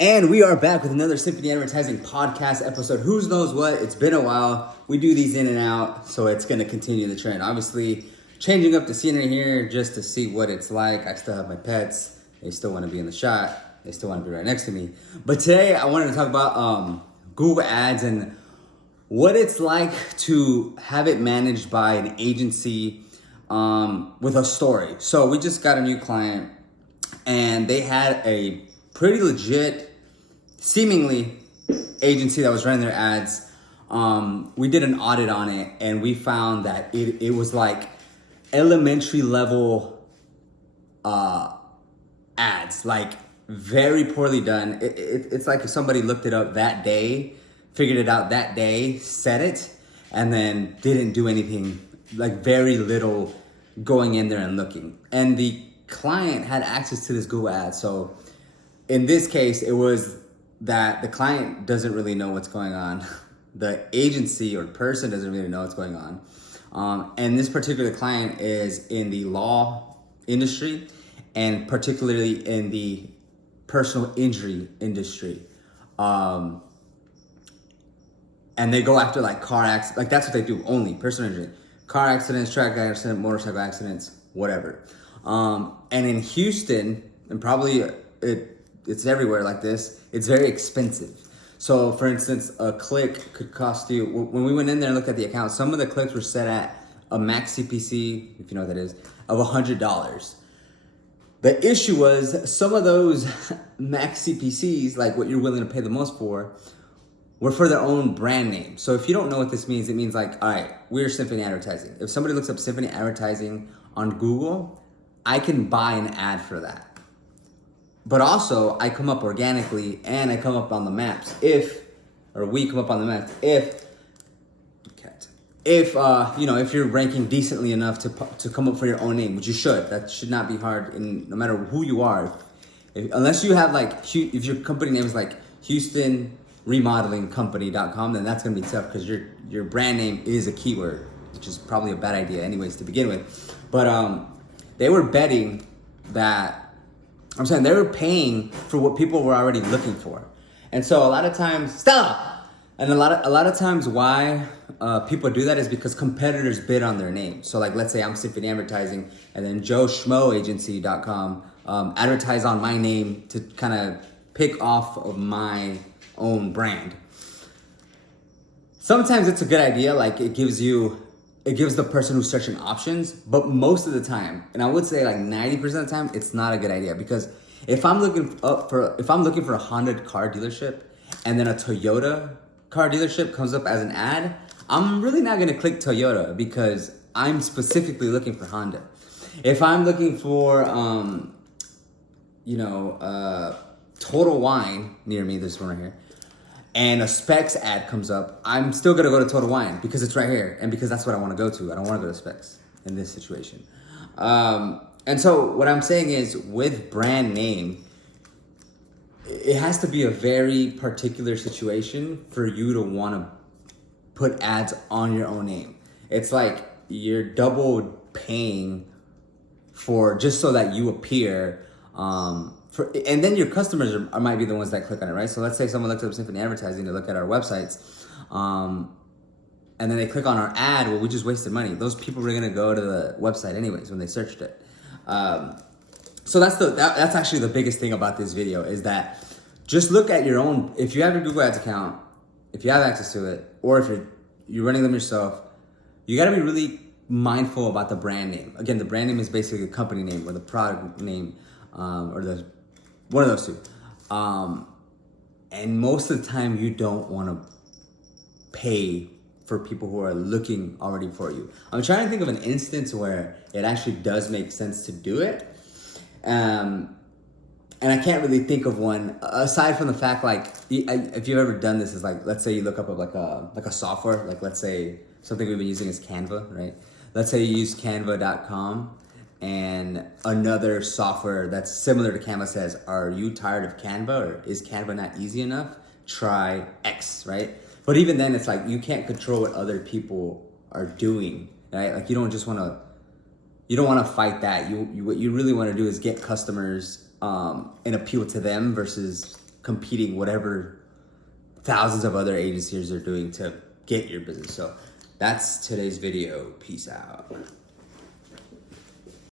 And we are back with another Symphony Advertising podcast episode. Who knows what? It's been a while. We do these in and out, so it's going to continue the trend. Obviously, changing up the scenery here just to see what it's like. I still have my pets. They still want to be in the shot. They still want to be right next to me. But today, I wanted to talk about Google Ads and what it's like to have it managed by an agency with a story. So we just got a new client, and they had a pretty legit, seemingly, agency that was running their ads. We did an audit on it, and we found that it was like elementary level ads, like very poorly done. It's like if somebody looked it up that day, figured it out that day, said it, and then didn't do anything, like very little going in there and looking. And the client had access to this Google ad. So in this case, it was that the client doesn't really know what's going on. The agency or person doesn't really know what's going on. And this particular client is in the law industry, and particularly in the personal injury industry. And they go after like car accidents, like that's what they do, only personal injury. Car accidents, track accidents, motorcycle accidents, whatever. And in Houston, and probably it's everywhere like this, it's very expensive. So for instance, a click could cost you, when we went in there and looked at the account, some of the clicks were set at a max CPC, if you know what that is, of $100. The issue was some of those max CPCs, like what you're willing to pay the most for, were for their own brand name. So if you don't know what this means, it means like, all right, we're Symphony Advertising. If somebody looks up Symphony Advertising on Google, I can buy an ad for that. But also, I come up organically, and I come up on the maps we come up on the maps if you're ranking decently enough to come up for your own name, which you should. That should not be hard, no matter who you are. Unless you have if your company name is like HoustonRemodelingCompany.com, then that's gonna be tough because your brand name is a keyword, which is probably a bad idea anyways to begin with. But they were betting that. They were paying for what people were already looking for. And so a lot of times, a lot of times why people do that is because competitors bid on their name. So like, let's say I'm Symphony Advertising, and then JoeSchmoAgency.com advertise on my name to kind of pick off of my own brand. Sometimes it's a good idea, like it gives the person who's searching options, but most of the time, and I would say like 90% of the time, it's not a good idea, because if I'm looking for a Honda car dealership and then a Toyota car dealership comes up as an ad, I'm really not gonna click Toyota because I'm specifically looking for Honda. If I'm looking for Total Wine near me, there's one right here, and a Specs ad comes up, I'm still gonna go to Total Wine because it's right here, and because that's what I wanna go to. I don't wanna go to Specs in this situation. And so what I'm saying is, with brand name, it has to be a very particular situation for you to wanna put ads on your own name. It's like you're double paying for just so that you appear, and then your customers might be the ones that click on it, right? So let's say someone looks up Symphony Advertising to look at our websites, and then they click on our ad. Well, we just wasted money. Those people were gonna go to the website anyways when they searched it. So that's actually the biggest thing about this video, is that just look at your own. If you have your Google Ads account, if you have access to it, or if you're running them yourself, you gotta be really mindful about the brand name. Again, the brand name is basically the company name or the product name, or one of those two. And most of the time, you don't want to pay for people who are looking already for you. I'm trying to think of an instance where it actually does make sense to do it. And I can't really think of one, aside from the fact, like, if you've ever done this, is like, let's say you look up like a software, like let's say something we've been using is Canva, right? Let's say you use Canva.com, and another software that's similar to Canva says, are you tired of Canva, or is Canva not easy enough? Try X, right? But even then, it's like you can't control what other people are doing, right? Like you don't want to fight that. What you really want to do is get customers and appeal to them versus competing whatever thousands of other agencies are doing to get your business. So that's today's video. Peace out.